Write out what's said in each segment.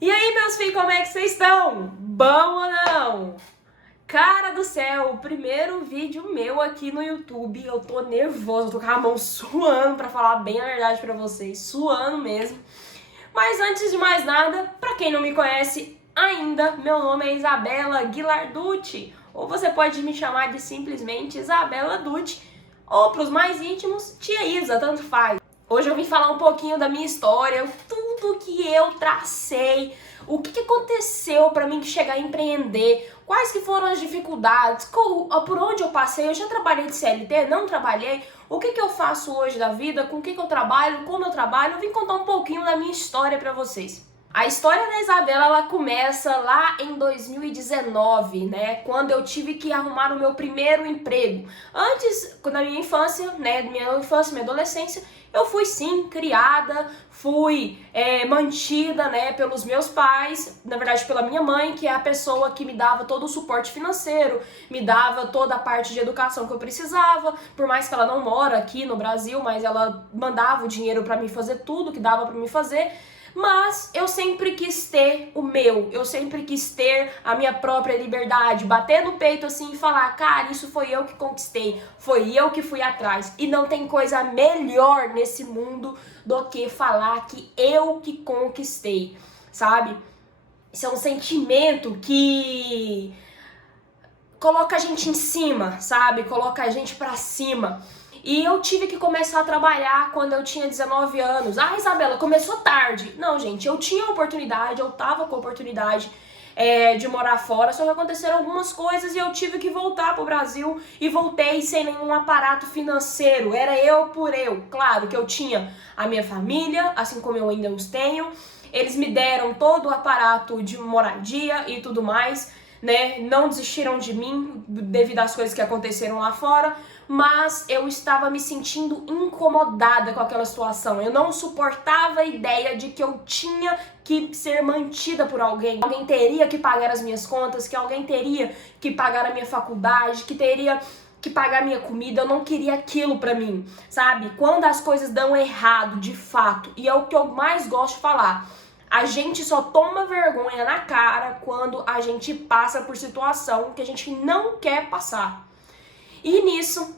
E aí, meus filhos, como é que vocês estão? Bom ou não? Cara do céu, o primeiro vídeo meu aqui no YouTube, eu tô nervosa, eu tô com a mão suando pra falar bem a verdade pra vocês, suando mesmo. Mas antes de mais nada, pra quem não me conhece ainda, meu nome é Isabela Guilarducci, ou você pode me chamar de simplesmente Isabela Ducci, ou pros mais íntimos, Tia Isa, tanto faz. Hoje eu vim falar um pouquinho da minha história, tudo que eu tracei, o que aconteceu para mim chegar a empreender, quais que foram as dificuldades, por onde eu passei. Eu já trabalhei de CLT, não trabalhei, o que eu faço hoje da vida, com o que eu trabalho, como eu trabalho. Eu vim contar um pouquinho da minha história para vocês. A história da Isabela, ela começa lá em 2019, né, quando eu tive que arrumar o meu primeiro emprego. Antes, na minha infância, né, minha adolescência, eu fui sim criada, fui mantida, né, pelos meus pais, na verdade pela minha mãe, que é a pessoa que me dava todo o suporte financeiro, me dava toda a parte de educação que eu precisava, por mais que ela não mora aqui no Brasil, mas ela mandava o dinheiro para mim fazer tudo que dava para mim fazer. Mas eu sempre quis ter o meu, eu sempre quis ter a minha própria liberdade, bater no peito assim e falar, cara, isso foi eu que conquistei, foi eu que fui atrás. E não tem coisa melhor nesse mundo do que falar que eu que conquistei, sabe? Isso é um sentimento que coloca a gente em cima, sabe? Coloca a gente pra cima. E eu tive que começar a trabalhar quando eu tinha 19 anos. Ah, Isabela, começou tarde. Não, gente, eu tinha oportunidade, eu tava com oportunidade de morar fora, só que aconteceram algumas coisas e eu tive que voltar pro Brasil e voltei sem nenhum aparato financeiro. Era eu por eu. Claro que eu tinha a minha família, assim como eu ainda os tenho. Eles me deram todo o aparato de moradia e tudo mais, né? Não desistiram de mim devido às coisas que aconteceram lá fora, mas eu estava me sentindo incomodada com aquela situação. Eu não suportava a ideia de que eu tinha que ser mantida por alguém. Alguém teria que pagar as minhas contas, que alguém teria que pagar a minha faculdade, que teria que pagar minha comida. Eu não queria aquilo pra mim, sabe? Quando as coisas dão errado, de fato, e é o que eu mais gosto de falar, a gente só toma vergonha na cara quando a gente passa por situação que a gente não quer passar. E nisso,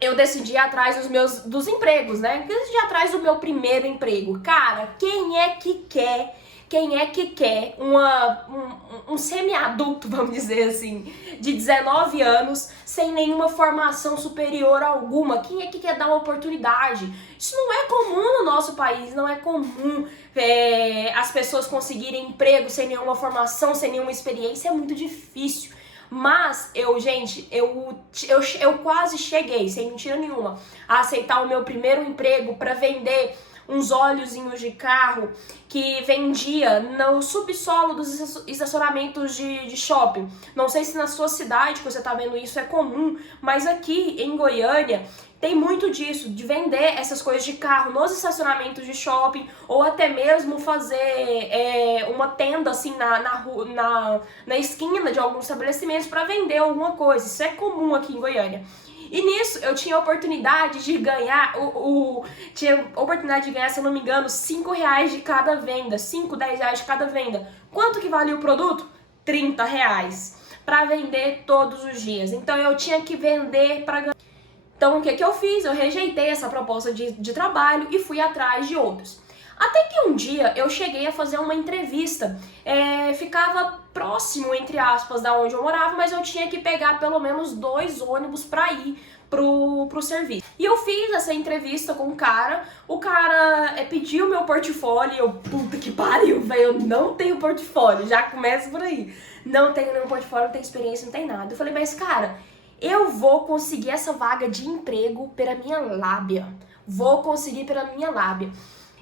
eu decidi ir atrás dos empregos, né? Eu decidi ir atrás do meu primeiro emprego. Cara, quem é que quer um semi-adulto, vamos dizer assim, de 19 anos, sem nenhuma formação superior alguma? Quem é que quer dar uma oportunidade? Isso não é comum no nosso país, não é comum as pessoas conseguirem emprego sem nenhuma formação, sem nenhuma experiência. É muito difícil. Mas eu quase cheguei, sem mentira nenhuma, a aceitar o meu primeiro emprego para vender uns óleozinhos de carro que vendia no subsolo dos estacionamentos de shopping. Não sei se na sua cidade que você tá vendo isso é comum, mas aqui em Goiânia tem muito disso, de vender essas coisas de carro nos estacionamentos de shopping, ou até mesmo fazer uma tenda assim na esquina de alguns estabelecimentos para vender alguma coisa. Isso é comum aqui em Goiânia. E nisso eu tinha a oportunidade de ganhar, se eu não me engano, 5 reais de cada venda, 5, 10 reais de cada venda. Quanto que valia o produto? 30 reais. Para vender todos os dias. Então eu tinha que vender para ganhar. Então o que eu fiz? Eu rejeitei essa proposta de trabalho e fui atrás de outros. Até que um dia eu cheguei a fazer uma entrevista, ficava próximo, entre aspas, da onde eu morava, mas eu tinha que pegar pelo menos 2 ônibus pra ir pro serviço. E eu fiz essa entrevista com o cara pediu meu portfólio, e eu, puta que pariu, velho, eu não tenho portfólio, já começa por aí. Não tenho nenhum portfólio, não tenho experiência, não tenho nada. Eu falei, mas cara, eu vou conseguir essa vaga de emprego pela minha lábia. Vou conseguir pela minha lábia.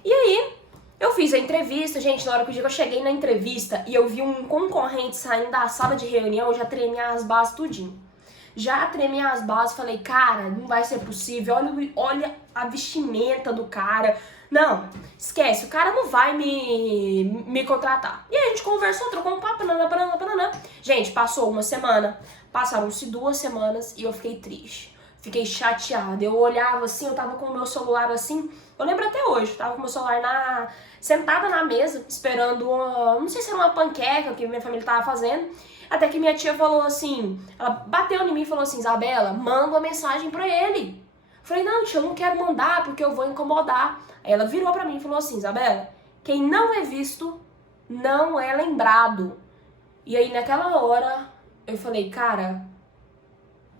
E aí, eu fiz a entrevista, gente, na hora que eu cheguei na entrevista e eu vi um concorrente saindo da sala de reunião, eu já tremia as bases tudinho. Já tremia as bases, falei, cara, não vai ser possível, olha a vestimenta do cara. Não, esquece, o cara não vai me contratar. E aí a gente conversou, trocou um papo, pananã. Gente, passou uma semana, passaram-se 2 semanas e eu fiquei triste. Fiquei chateada. Eu olhava assim, eu tava com o meu celular assim. Eu lembro até hoje, tava com o meu celular sentada na mesa, esperando não sei se era uma panqueca que minha família tava fazendo. Até que minha tia falou assim, ela bateu em mim e falou assim, Isabela, manda uma mensagem pra ele. Falei, não, tia, eu não quero mandar porque eu vou incomodar. Aí ela virou pra mim e falou assim, Isabela, quem não é visto não é lembrado. E aí naquela hora eu falei, cara,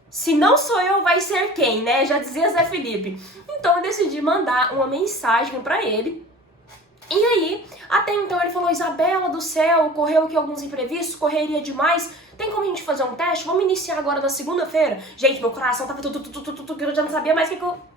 se não sou eu, vai ser quem, né? Já dizia Zé Felipe. Então eu decidi mandar uma mensagem pra ele. E aí, até então ele falou, Isabela do céu, ocorreu aqui alguns imprevistos, correria demais, tem como a gente fazer um teste? Vamos iniciar agora na segunda-feira? Gente, meu coração tava eu já não sabia mais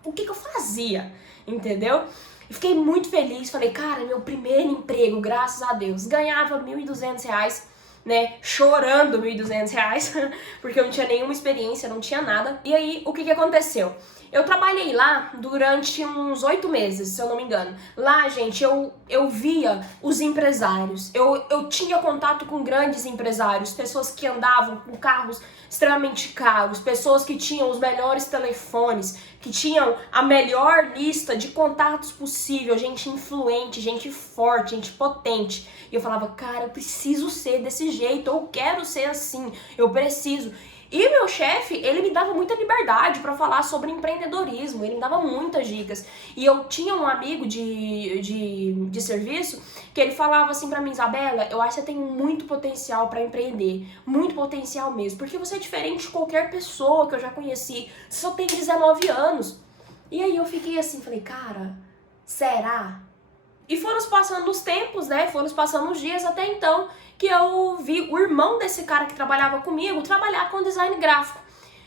o que eu fazia, entendeu? E fiquei muito feliz, falei, cara, meu primeiro emprego, graças a Deus. Ganhava R$ 1.200, né, chorando R$ 1.200, porque eu não tinha nenhuma experiência, não tinha nada. E aí, o que aconteceu? Eu trabalhei lá durante uns 8 meses, se eu não me engano. Lá, gente, eu via os empresários. Eu tinha contato com grandes empresários, pessoas que andavam com carros extremamente caros, pessoas que tinham os melhores telefones, que tinham a melhor lista de contatos possível, gente influente, gente forte, gente potente. E eu falava, cara, eu preciso ser desse jeito, eu quero ser assim, eu preciso. E meu chefe, ele me dava muita liberdade pra falar sobre empreendedorismo, ele me dava muitas dicas. E eu tinha um amigo de serviço que ele falava assim pra mim, Isabela, eu acho que você tem muito potencial pra empreender, muito potencial mesmo, porque você é diferente de qualquer pessoa que eu já conheci, você só tem 19 anos. E aí eu fiquei assim, falei, cara, será? E foram passando os tempos, né? Foram passando os dias até então que eu vi o irmão desse cara que trabalhava comigo trabalhar com design gráfico.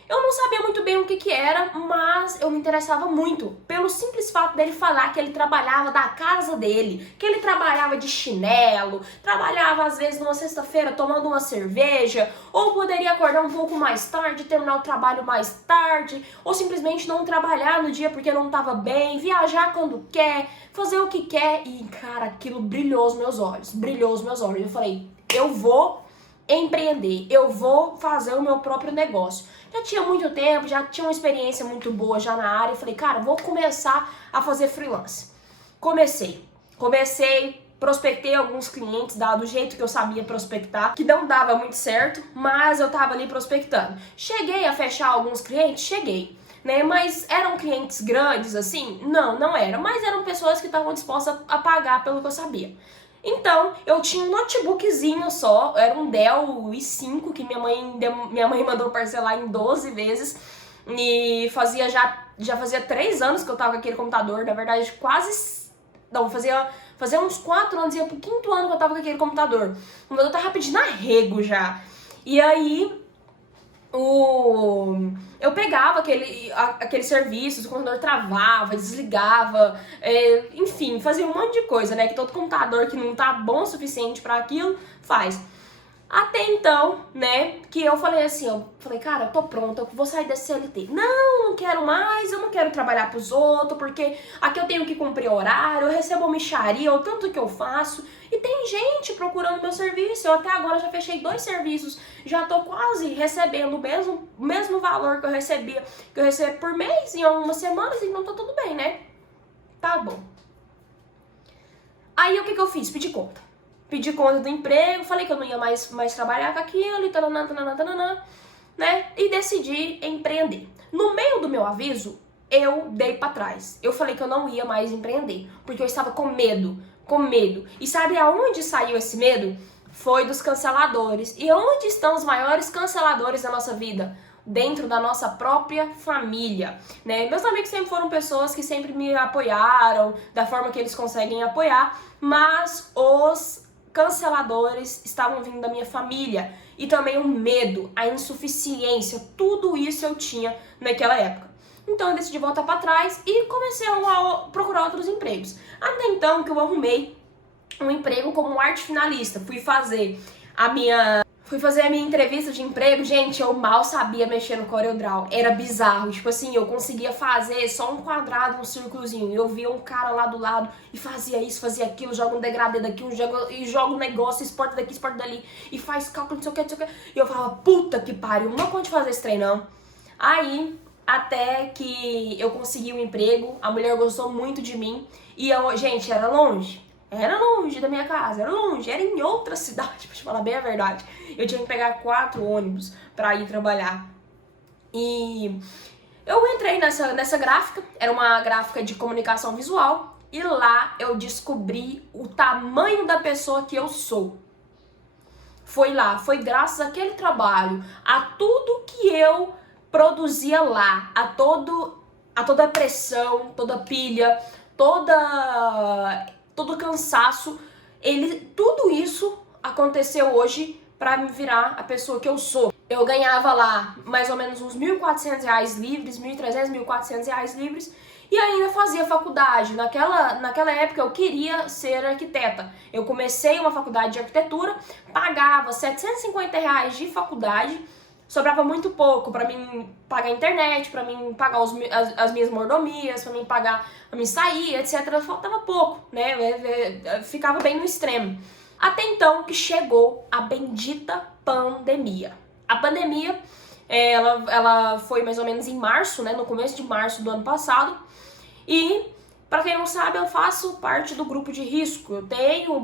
Eu não sabia muito bem o que era, mas eu me interessava muito pelo simples fato dele falar que ele trabalhava da casa dele, que ele trabalhava de chinelo, trabalhava às vezes numa sexta-feira tomando uma cerveja, ou poderia acordar um pouco mais tarde, terminar o trabalho mais tarde, ou simplesmente não trabalhar no dia porque não estava bem, viajar quando quer, fazer o que quer. E, cara, aquilo brilhou os meus olhos, brilhou os meus olhos. Eu falei, eu vou empreender, eu vou fazer o meu próprio negócio. Já tinha muito tempo, já tinha uma experiência muito boa já na área. Eu falei, cara, vou começar a fazer freelance. Comecei, prospectei alguns clientes do jeito que eu sabia prospectar, que não dava muito certo, mas eu tava ali prospectando. Cheguei a fechar alguns clientes? Cheguei. Né? Mas eram clientes grandes assim? Não, não eram. Mas eram pessoas que estavam dispostas a pagar pelo que eu sabia. Então, eu tinha um notebookzinho só, era um Dell i5 que minha mãe mandou parcelar em 12 vezes. E já fazia 3 anos que eu tava com aquele computador, na verdade quase... Não, fazia uns 4 anos, ia pro 5º ano que eu tava com aquele computador. O computador tava pedindo arrego já. E aí... eu pegava aqueles serviços, o computador travava, desligava, enfim, fazia um monte de coisa, né? Que todo computador que não tá bom o suficiente pra aquilo, faz. Até então, né, que eu falei assim, cara, eu tô pronta, eu vou sair desse CLT. Não quero mais, eu não quero trabalhar pros outros, porque aqui eu tenho que cumprir horário, eu recebo mixaria, o tanto que eu faço. E tem gente procurando meu serviço, eu até agora já fechei 2 serviços, já tô quase recebendo o mesmo valor que eu recebo por mês, em algumas semanas, então tá tudo bem, né? Tá bom. Aí o que eu fiz? Pedi conta do emprego, falei que eu não ia mais trabalhar com aquilo, né? E decidi empreender. No meio do meu aviso, eu dei pra trás. Eu falei que eu não ia mais empreender, porque eu estava com medo. E sabe aonde saiu esse medo? Foi dos canceladores. E onde estão os maiores canceladores da nossa vida? Dentro da nossa própria família, né? Meus amigos sempre foram pessoas que sempre me apoiaram da forma que eles conseguem apoiar, mas os canceladores estavam vindo da minha família. E também o medo, a insuficiência, tudo isso eu tinha naquela época. Então eu decidi voltar pra trás e comecei a procurar outros empregos. Até então que eu arrumei um emprego como arte finalista. Fui fazer a minha entrevista de emprego, gente, eu mal sabia mexer no CorelDRAW. Era bizarro, tipo assim, eu conseguia fazer só um quadrado, um círculozinho. Eu via um cara lá do lado e fazia isso, fazia aquilo, joga um degradê daqui, joga um negócio, exporta daqui, exporta dali, e faz cálculo, não sei o que. E eu falava, puta que pariu, não conte fazer esse trem, não. Aí, até que eu consegui um emprego, a mulher gostou muito de mim e eu, gente, era longe. Era longe da minha casa, era longe, era em outra cidade, pra te falar bem a verdade. Eu tinha que pegar 4 ônibus pra ir trabalhar. E eu entrei nessa gráfica, era uma gráfica de comunicação visual, e lá eu descobri o tamanho da pessoa que eu sou. Foi lá, foi graças àquele trabalho, a tudo que eu produzia lá, a toda a pressão, toda a pilha, todo cansaço, tudo isso aconteceu hoje pra me virar a pessoa que eu sou. Eu ganhava lá mais ou menos uns R$ 1.400 livres, R$ 1.300, R$ 1.400 livres, e ainda fazia faculdade. Naquela época eu queria ser arquiteta. Eu comecei uma faculdade de arquitetura, pagava R$ 750 de faculdade, sobrava muito pouco pra mim pagar a internet, pra mim pagar as minhas mordomias, pra mim pagar a mim sair, etc. Faltava pouco, né? Ficava bem no extremo. Até então que chegou a bendita pandemia. A pandemia, ela foi mais ou menos em março, né? No começo de março do ano passado. E, pra quem não sabe, eu faço parte do grupo de risco. Eu tenho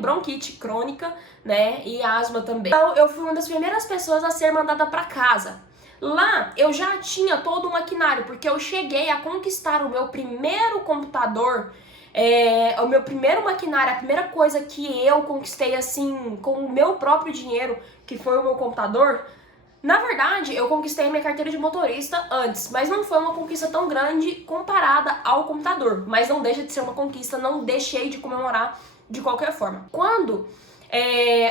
bronquite crônica, né, e asma também. Então, eu fui uma das primeiras pessoas a ser mandada pra casa. Lá, eu já tinha todo o maquinário, porque eu cheguei a conquistar o meu primeiro computador, o meu primeiro maquinário, a primeira coisa que eu conquistei, assim, com o meu próprio dinheiro, que foi o meu computador. Na verdade, eu conquistei minha carteira de motorista antes, mas não foi uma conquista tão grande comparada ao computador. Mas não deixa de ser uma conquista, não deixei de comemorar de qualquer forma. Quando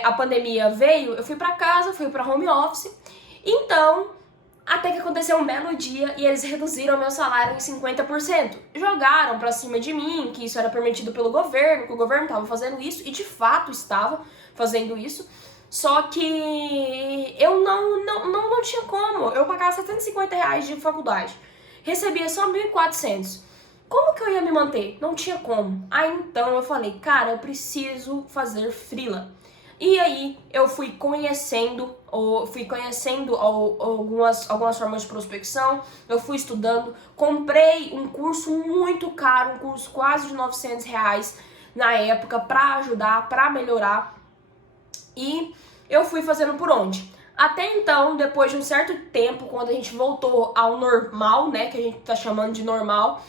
a pandemia veio, eu fui pra casa, fui pra home office, então até que aconteceu um belo dia e eles reduziram meu salário em 50%. Jogaram pra cima de mim que isso era permitido pelo governo, que o governo estava fazendo isso, e de fato estava fazendo isso. Só que eu não tinha como. Eu pagava R$ 750 de faculdade, recebia só 1.400. Como que eu ia me manter? Não tinha como. Aí então eu falei, cara, eu preciso fazer freela. E aí eu fui conhecendo algumas formas de prospecção, eu fui estudando, comprei um curso muito caro, um curso quase de R$ 900 na época pra ajudar, pra melhorar. E eu fui fazendo por onde? Até então, depois de um certo tempo, quando a gente voltou ao normal, né, que a gente tá chamando de normal,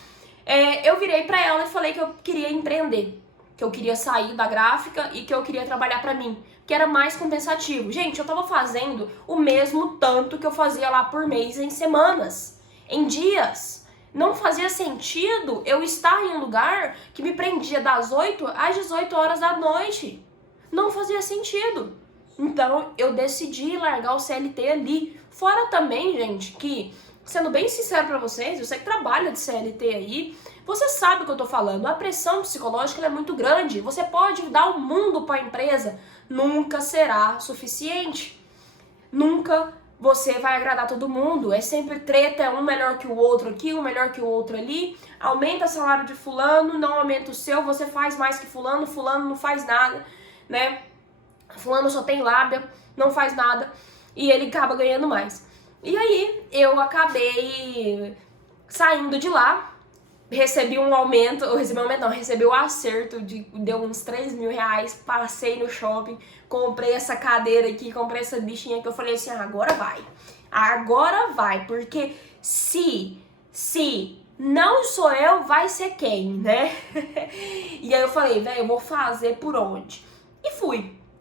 eu virei pra ela e falei que eu queria empreender, que eu queria sair da gráfica e que eu queria trabalhar pra mim, que era mais compensativo. Gente, eu tava fazendo o mesmo tanto que eu fazia lá por mês em semanas, em dias. Não fazia sentido eu estar em um lugar que me prendia das 8 às 18 horas da noite. Não fazia sentido. Então, eu decidi largar o CLT ali. Fora também, gente, que, sendo bem sincero pra vocês, você que trabalha de CLT aí, você sabe o que eu tô falando. A pressão psicológica ela é muito grande. Você pode dar o mundo pra empresa, nunca será suficiente. Nunca você vai agradar todo mundo. É sempre treta, é um melhor que o outro aqui, um melhor que o outro ali. Aumenta o salário de fulano, não aumenta o seu, você faz mais que fulano, fulano não faz nada, né? Fulano só tem lábia, não faz nada, e ele acaba ganhando mais. E aí, eu acabei saindo de lá, recebi um aumento, recebi o acerto, deu uns R$ 3.000, passei no shopping, comprei essa cadeira aqui, comprei essa bichinha que eu falei assim, agora vai, porque se não sou eu, vai ser quem, né? E aí eu falei, velho, eu vou fazer por onde? E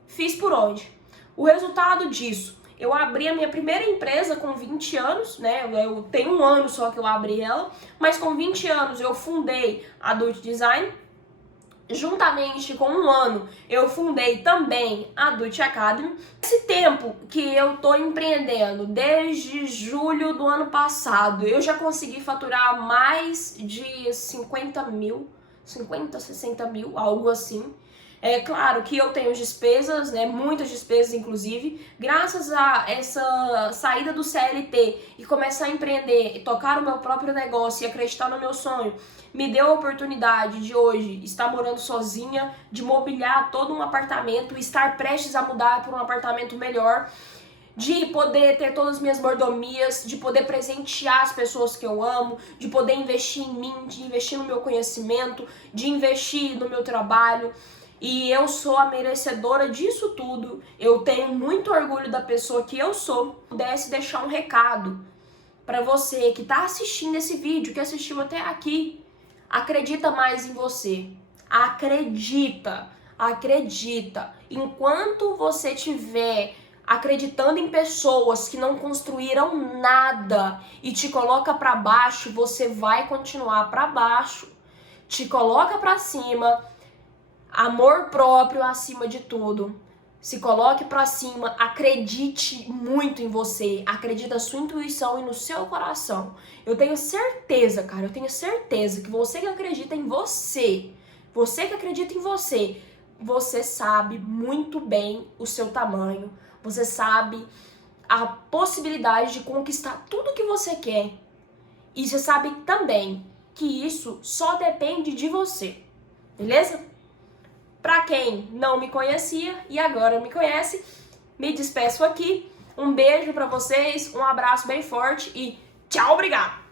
fiz por onde? O resultado disso, eu abri a minha primeira empresa com 20 anos, né? Eu tenho um ano só que eu abri ela, mas com 20 anos eu fundei a Adult Design. Juntamente com um ano, eu fundei também a Adult Academy. Esse tempo que eu tô empreendendo, desde julho do ano passado, eu já consegui faturar mais de 50 mil, 50, 60 mil, algo assim. É claro que eu tenho despesas, né, muitas despesas inclusive, graças a essa saída do CLT e começar a empreender, e tocar o meu próprio negócio e acreditar no meu sonho, me deu a oportunidade de hoje estar morando sozinha, de mobiliar todo um apartamento e estar prestes a mudar para um apartamento melhor. de poder ter todas as minhas mordomias, de poder presentear as pessoas que eu amo, de poder investir em mim, de investir no meu conhecimento, de investir no meu trabalho. E eu sou a merecedora disso tudo. Eu tenho muito orgulho da pessoa que eu sou. Pudesse deixar um recado para você que tá assistindo esse vídeo, que assistiu até aqui. Acredita mais em você. Acredita. Acredita. Enquanto você tiver acreditando em pessoas que não construíram nada e te coloca para baixo, você vai continuar para baixo. Te coloca para cima. Amor próprio acima de tudo. Se coloque pra cima, acredite muito em você, acredite na sua intuição e no seu coração. Eu tenho certeza, cara, eu tenho certeza que você que acredita em você, você sabe muito bem o seu tamanho, você sabe a possibilidade de conquistar tudo que você quer. E você sabe também que isso só depende de você, beleza? Pra quem não me conhecia e agora me conhece, me despeço aqui. Um beijo pra vocês, um abraço bem forte e tchau, obrigado!